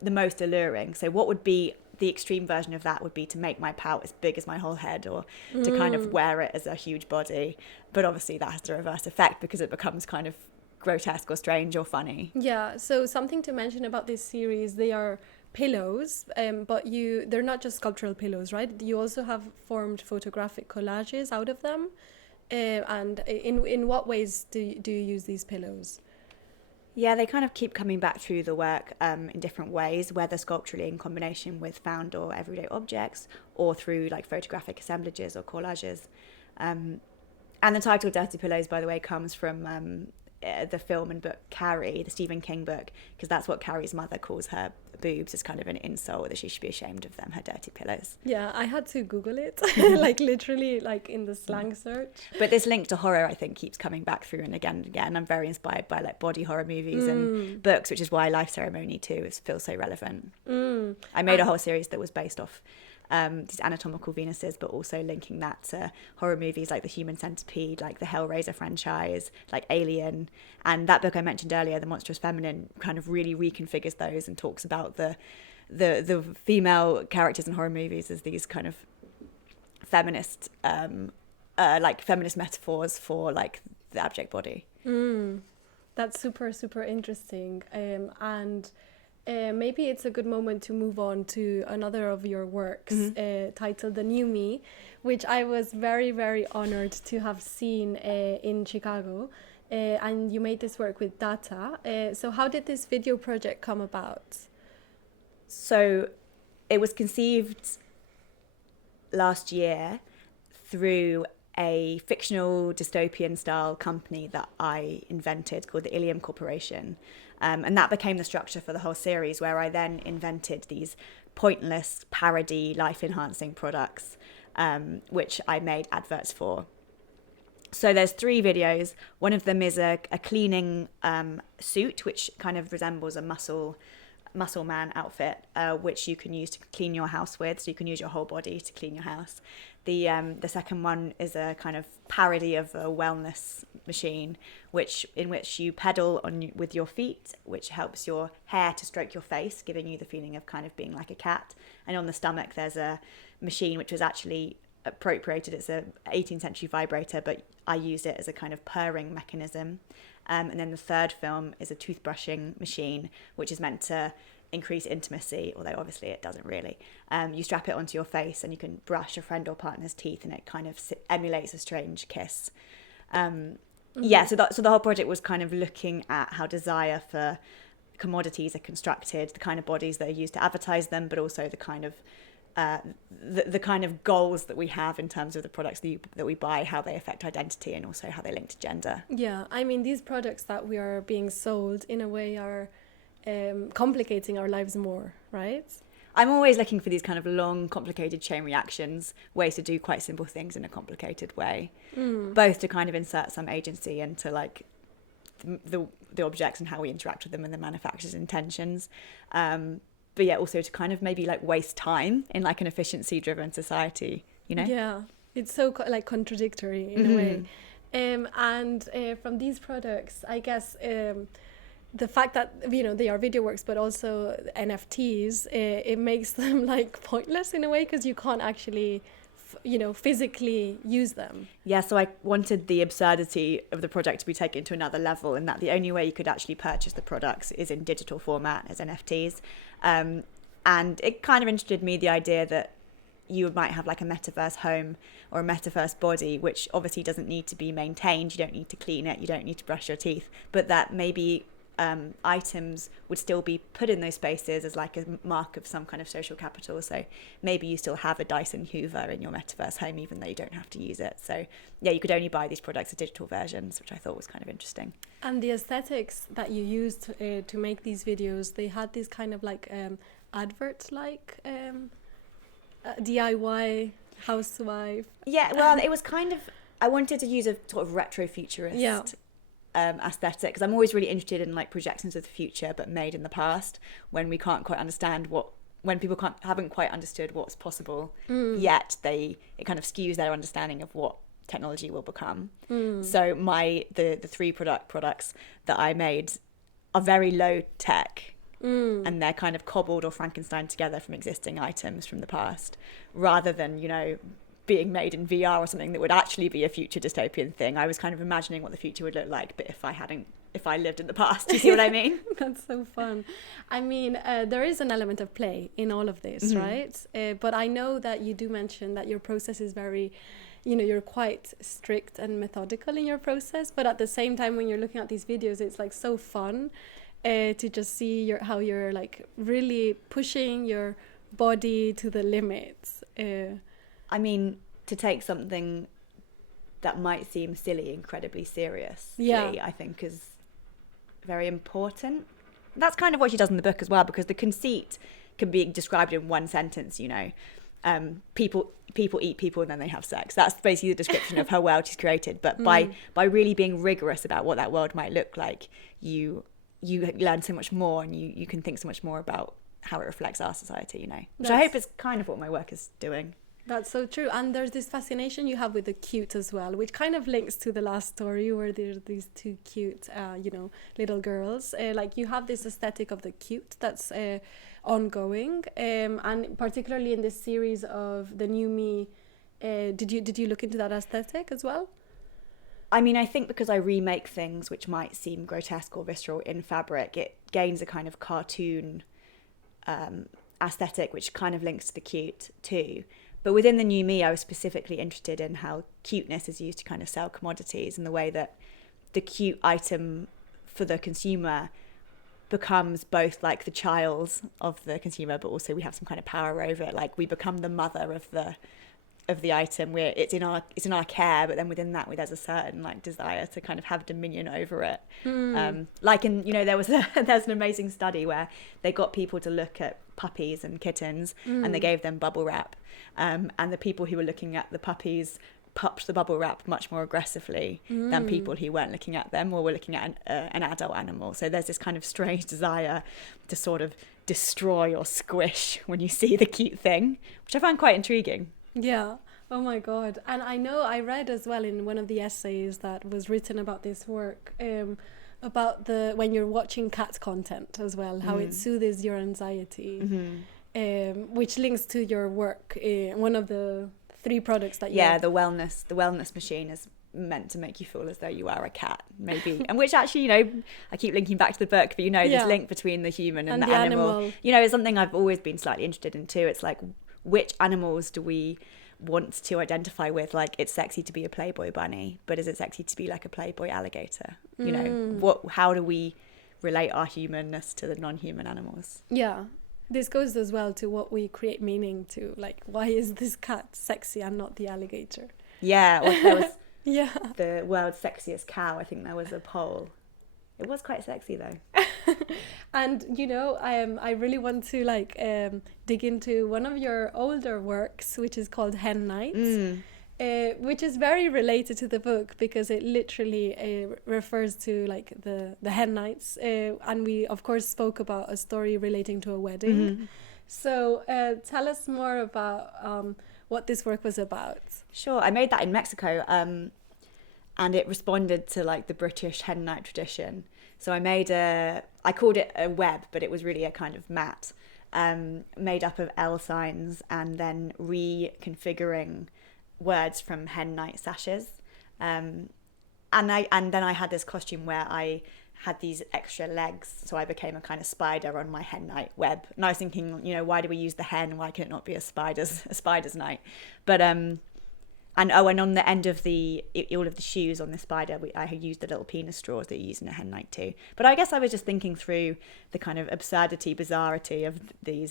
the most alluring. So what would be the extreme version of that would be to make my pout as big as my whole head, or to kind of wear it as a huge body. But obviously that has the reverse effect because it becomes kind of grotesque or strange or funny. Yeah, so something to mention about this series, they are pillows, but they're not just sculptural pillows, right? You also have formed photographic collages out of them. And in what ways do you use these pillows? Yeah, they kind of keep coming back through the work in different ways, whether sculpturally in combination with found or everyday objects, or through like photographic assemblages or collages. And the title Dirty Pillows, by the way, comes from the film and book Carrie, the Stephen King book, because that's what Carrie's mother calls her boobs, as kind of an insult, that she should be ashamed of them, her dirty pillows. Yeah, I had to Google it, like literally like in the slang search. But this link to horror, I think, keeps coming back through and again. I'm very inspired by like body horror movies and books, which is why Life Ceremony too feels so relevant. I made a whole series that was based off these anatomical Venuses, but also linking that to horror movies like The Human Centipede, like the Hellraiser franchise, like Alien. And that book I mentioned earlier, The Monstrous Feminine, kind of really reconfigures those and talks about the female characters in horror movies as these kind of feminist like feminist metaphors for like the abject body. That's super, super interesting. And maybe it's a good moment to move on to another of your works, titled The New Me, which I was very, very honored to have seen in Chicago. And you made this work with Data. So how did this video project come about? So it was conceived last year through a fictional dystopian style company that I invented called the Ilium Corporation. And that became the structure for the whole series, where I then invented these pointless parody life-enhancing products, which I made adverts for. So there's 3 videos. One of them is a cleaning suit, which kind of resembles a muscle man outfit, which you can use to clean your house with. So you can use your whole body to clean your house. The second one is a kind of parody of a wellness machine, in which you pedal with your feet, which helps your hair to stroke your face, giving you the feeling of kind of being like a cat. And on the stomach, there's a machine which was actually appropriated. It's a 18th century vibrator, but I used it as a kind of purring mechanism. And then the third film is a toothbrushing machine, which is meant to increase intimacy, although obviously it doesn't really. You strap it onto your face and you can brush a friend or partner's teeth, and it kind of emulates a strange kiss. Yeah, so the whole project was kind of looking at how desire for commodities are constructed, the kind of bodies that are used to advertise them, but also the kind of the kind of goals that we have in terms of the products that we buy, how they affect identity, and also how they link to gender. Yeah, I mean, these products that we are being sold in a way are complicating our lives more, right? I'm always looking for these kind of long, complicated chain reactions, ways to do quite simple things in a complicated way, both to kind of insert some agency into like the objects and how we interact with them and the manufacturer's intentions. But yeah, also to kind of maybe like waste time in like an efficiency-driven society, you know? Yeah, it's so like contradictory in a way. And from these products, I guess the fact that, you know, they are video works, but also NFTs, it makes them like pointless in a way, because you can't actually, physically use them. Yeah, so I wanted the absurdity of the project to be taken to another level, and that the only way you could actually purchase the products is in digital format as NFTs. And it kind of interested me, the idea that you might have like a metaverse home or a metaverse body, which obviously doesn't need to be maintained. You don't need to clean it. You don't need to brush your teeth. But that maybe items would still be put in those spaces as like a mark of some kind of social capital. So maybe you still have a Dyson Hoover in your metaverse home, even though you don't have to use it. So yeah, you could only buy these products as digital versions, which I thought was kind of interesting. And the aesthetics that you used to make these videos, they had this kind of like advert-like DIY housewife. Yeah, well, it was kind of, I wanted to use a sort of retro-futurist aesthetic, because I'm always really interested in like projections of the future but made in the past, when we can't quite understand when people haven't quite understood what's possible yet, it kind of skews their understanding of what technology will become. So the three products that I made are very low tech, and they're kind of cobbled or Frankenstein together from existing items from the past, rather than, you know, being made in VR or something that would actually be a future dystopian thing. I was kind of imagining what the future would look like, but if I lived in the past. Do you see what I mean? That's so fun. I mean, there is an element of play in all of this, right? But I know that you do mention that your process is very, you know, you're quite strict and methodical in your process, but at the same time, when you're looking at these videos, it's like so fun to just see how you're like really pushing your body to the limits. I mean, to take something that might seem silly incredibly seriously, I think is very important. That's kind of what she does in the book as well, because the conceit can be described in one sentence, you know. People eat people and then they have sex. That's basically the description of her world she's created. But by really being rigorous about what that world might look like, you learn so much more, and you can think so much more about how it reflects our society, you know. Which I hope is kind of what my work is doing. That's so true. And there's this fascination you have with the cute as well, which kind of links to the last story where there's these two cute, little girls. Like you have this aesthetic of the cute that's ongoing. And particularly in this series of The New Me, did you look into that aesthetic as well? I mean, I think because I remake things which might seem grotesque or visceral in fabric, it gains a kind of cartoon aesthetic, which kind of links to the cute too. But within The New Me, I was specifically interested in how cuteness is used to kind of sell commodities, and the way that the cute item for the consumer becomes both like the child of the consumer, but also we have some kind of power over it. Like we become the mother of the item, where it's in our care, but then within that there's a certain like desire to kind of have dominion over it. Like in, you know, there's an amazing study where they got people to look at puppies and kittens and they gave them bubble wrap, and the people who were looking at the puppies popped the bubble wrap much more aggressively than people who weren't looking at them or were looking at an adult animal. So there's this kind of strange desire to sort of destroy or squish when you see the cute thing, which I find quite intriguing. Yeah. Oh my God. And I know I read as well in one of the essays that was written about this work, about when you're watching cat content as well, how it soothes your anxiety, which links to your work. One of the 3 products that you have. The wellness machine is meant to make you feel as though you are a cat, maybe. And which actually, you know, I keep linking back to the book, but you know, this link between the human and the animal, you know, is something I've always been slightly interested in too. It's like, which animals do we want to identify with? Like, it's sexy to be a Playboy bunny, but is it sexy to be like a Playboy alligator? You know, how do we relate our humanness to the non-human animals? Yeah. This goes as well to what we create meaning to, like, why is this cat sexy and not the alligator? Yeah, or there was the world's sexiest cow. I think there was a poll. It was quite sexy though. And you know, I really want to dig into one of your older works, which is called Hen Nights, which is very related to the book because it literally refers to like the hen nights, and we of course spoke about a story relating to a wedding. So tell us more about what this work was about. Sure, I made that in Mexico, and it responded to like the British hen night tradition. So I called it a web, but it was really a kind of mat made up of L signs and then reconfiguring words from hen night sashes. And then I had this costume where I had these extra legs, so I became a kind of spider on my hen night web. And I was thinking, why do we use the hen? Why can it not be a spider's night? But and on the end of all of the shoes on the spider, I had used the little penis straws that you use in a hen night too. But I guess I was just thinking through the kind of absurdity, bizarrity of the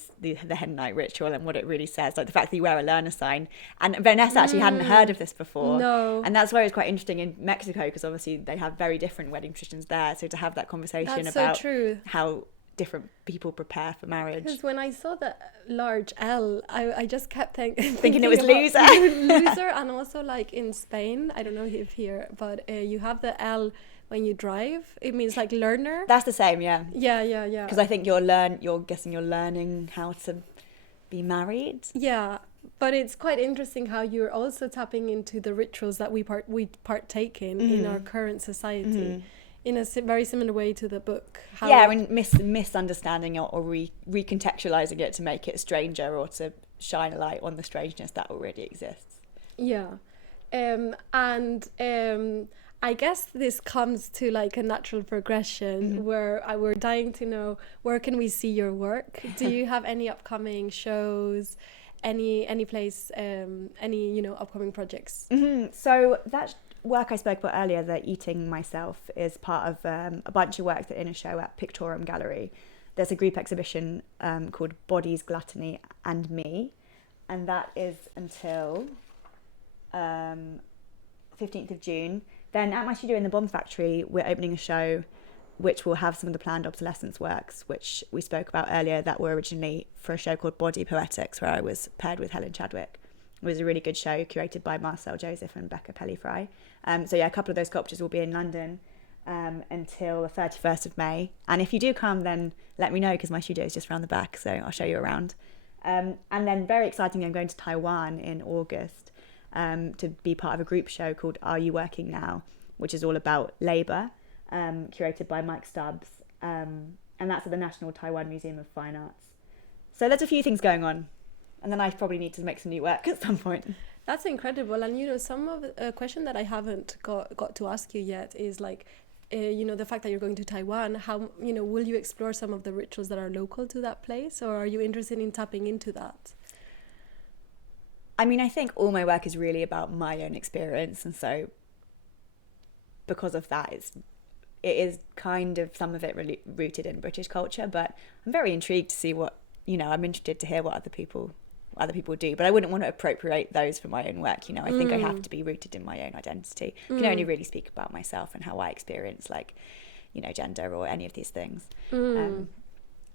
hen night ritual and what it really says, like the fact that you wear a learner sign. And Vanessa actually hadn't heard of this before. No. And that's why it was quite interesting in Mexico, because obviously they have very different wedding traditions there. So to have that conversation about how different people prepare for marriage. Because when I saw the large L, I just kept thinking it was loser. Loser, and also like in Spain, I don't know if here, but you have the L when you drive. It means like learner. That's the same, yeah. Yeah. Because I think you're learning how to be married. Yeah, but it's quite interesting how you're also tapping into the rituals that we partake in our current society. In a very similar way to the book. Misunderstanding it or recontextualizing it to make it stranger, or to shine a light on the strangeness that already exists. Yeah. I guess this comes to like a natural progression where we're dying to know, where can we see your work? Do you have any upcoming shows, any place, any upcoming projects? So that work I spoke about earlier, the Eating Myself, is part of a bunch of works that are in a show at Pictorium Gallery. There's a group exhibition called Bodies, Gluttony and Me, and that is until 15th of June. Then at my studio in the Bomb Factory, we're opening a show which will have some of the planned obsolescence works, which we spoke about earlier, that were originally for a show called Body Poetics, where I was paired with Helen Chadwick. It was a really good show curated by Marcel Joseph and Becca Pelli-Fry. A couple of those sculptures will be in London until the 31st of May. And if you do come, then let me know, because my studio is just around the back, so I'll show you around. And then very excitingly, I'm going to Taiwan in August to be part of a group show called Are You Working Now?, which is all about labour, curated by Mike Stubbs. And that's at the National Taiwan Museum of Fine Arts. So there's a few things going on. And then I probably need to make some new work at some point. That's incredible. And, some of a question that I haven't got to ask you yet is like, the fact that you're going to Taiwan, how, will you explore some of the rituals that are local to that place? Or are you interested in tapping into that? I mean, I think all my work is really about my own experience. And so because of that, it is kind of some of it really rooted in British culture. But I'm very intrigued to see what, I'm interested to hear what other people do, but I wouldn't want to appropriate those for my own work. I think I have to be rooted in my own identity. I can only really speak about myself and how I experience, like, gender or any of these things. But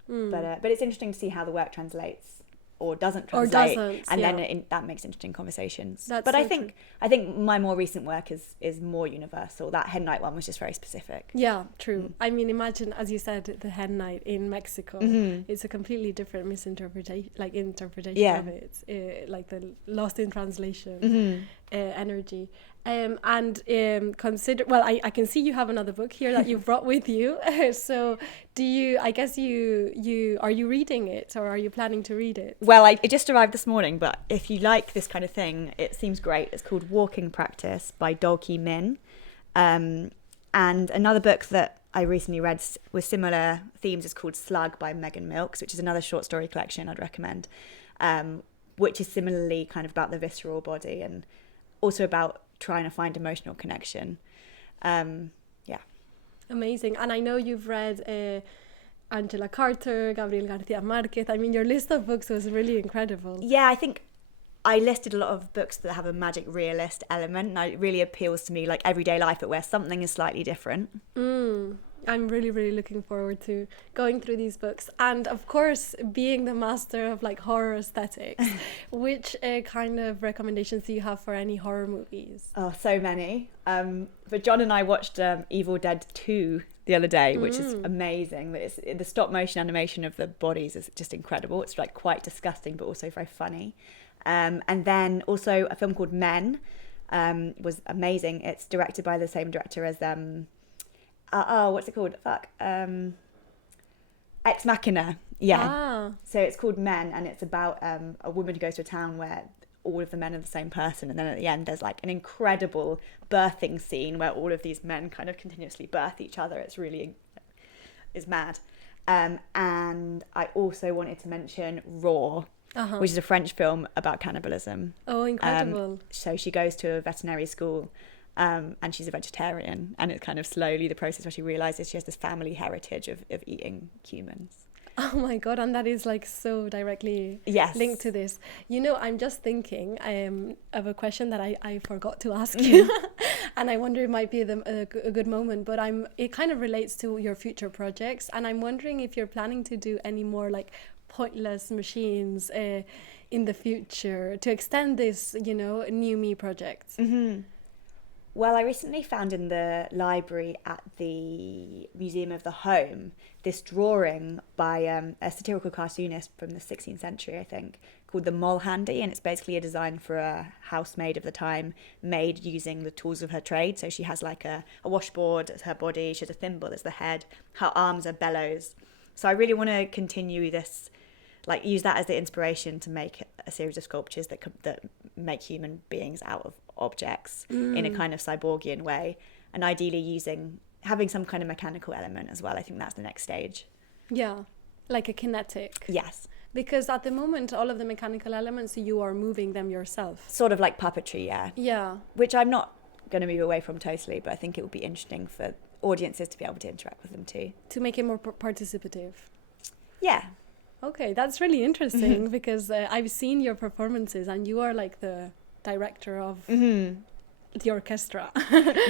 it's interesting to see how the work translates or doesn't translate, then that makes interesting conversations. But I think my more recent work is more universal. That hen night one was just very specific. Yeah, true. I mean, imagine, as you said, the hen night in Mexico. It's a completely different interpretation of it. It's like the lost in translation energy. Consider, well, I can see you have another book here that you've brought with you. So are you reading it, or are you planning to read it? Well, it just arrived this morning, but if you like this kind of thing, it seems great. It's called Walking Practice by Dolki Min. And another book that I recently read with similar themes is called Slug by Megan Milks, which is another short story collection I'd recommend, which is similarly kind of about the visceral body and also about trying to find emotional connection. Amazing. And I know you've read Angela Carter, Gabriel Garcia Marquez. I mean, your list of books was really incredible. Yeah, I think I listed a lot of books that have a magic realist element, and it really appeals to me, like everyday life, but where something is slightly different. I'm really, really looking forward to going through these books. And of course, being the master of like horror aesthetics, which kind of recommendations do you have for any horror movies? Oh, so many. But John and I watched Evil Dead 2 the other day, which is amazing. The stop motion animation of the bodies is just incredible. It's like quite disgusting, but also very funny. And then also a film called Men was amazing. It's directed by the same director as what's it called? Ex Machina. Yeah. So it's called Men, and it's about a woman who goes to a town where all of the men are the same person, and then at the end there's like an incredible birthing scene where all of these men kind of continuously birth each other. It's really is mad. And I also wanted to mention Raw, which is a French film about cannibalism. Oh, incredible. So she goes to a veterinary school and she's a vegetarian, and it's kind of slowly the process where she realises she has this family heritage of eating humans. Oh my God, and that is like so directly linked to this. You know, I'm just thinking of a question that I forgot to ask you, and I wonder it might be a good moment, but it kind of relates to your future projects, and I'm wondering if you're planning to do any more like pointless machines in the future to extend this, you know, new me project. Well, I recently found in the library at the Museum of the Home this drawing by a satirical cartoonist from the 16th century, I think, called the Moll Handy, and it's basically a design for a housemaid of the time made using the tools of her trade. So she has like a washboard as her body, she has a thimble as the head, her arms are bellows. So I really want to continue this, like use that as the inspiration to make a series of sculptures that make human beings out of objects in a kind of cyborgian way, and ideally having some kind of mechanical element as well. I think that's the next stage. Yeah, like a kinetic. Yes. Because at the moment, all of the mechanical elements, you are moving them yourself. Sort of like puppetry, yeah. Yeah. Which I'm not going to move away from totally, but I think it would be interesting for audiences to be able to interact with them too. To make it more participative. Yeah. Okay, that's really interesting because I've seen your performances and you are like the director of the orchestra.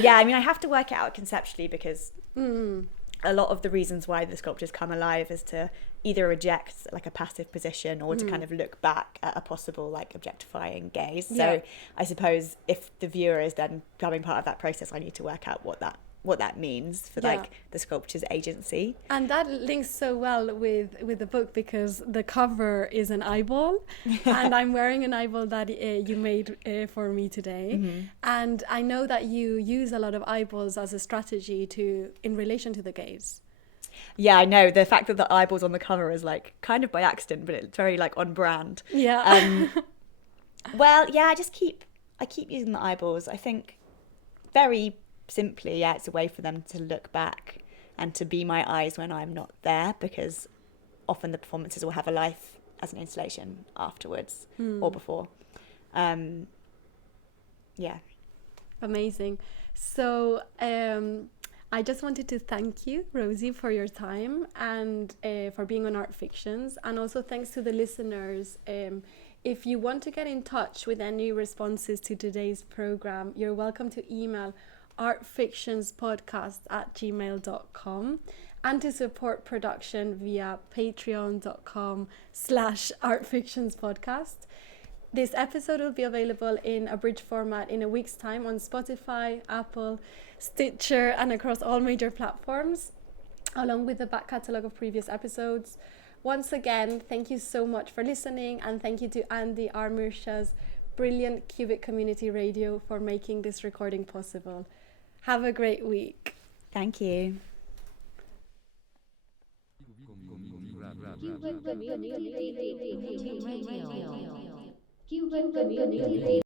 Yeah, I mean, I have to work it out conceptually because a lot of the reasons why the sculptures come alive is to either reject like a passive position or to kind of look back at a possible like objectifying gaze. So I suppose if the viewer is then becoming part of that process, I need to work out what that means for like the sculpture's agency. And that links so well with the book because the cover is an eyeball and I'm wearing an eyeball that you made for me today. And I know that you use a lot of eyeballs as a strategy in relation to the gaze. Yeah, I know. The fact that the eyeball's on the cover is like kind of by accident, but it's very like on brand. Yeah. Well, yeah, I keep using the eyeballs. I think very simply, it's a way for them to look back and to be my eyes when I'm not there, because often the performances will have a life as an installation afterwards or before. Yeah. Amazing. So I just wanted to thank you, Rosie, for your time and for being on Art Fictions, and also thanks to the listeners. If you want to get in touch with any responses to today's program, you're welcome to email artfictionspodcast@gmail.com and to support production via patreon.com/artfictionspodcast. This episode will be available in abridged format in a week's time on Spotify, Apple, Stitcher, and across all major platforms, along with the back catalogue of previous episodes. Once again, thank you so much for listening, and thank you to Andy Armursha's brilliant Cubic Community Radio for making this recording possible. Have a great week. Thank you. Cubic Community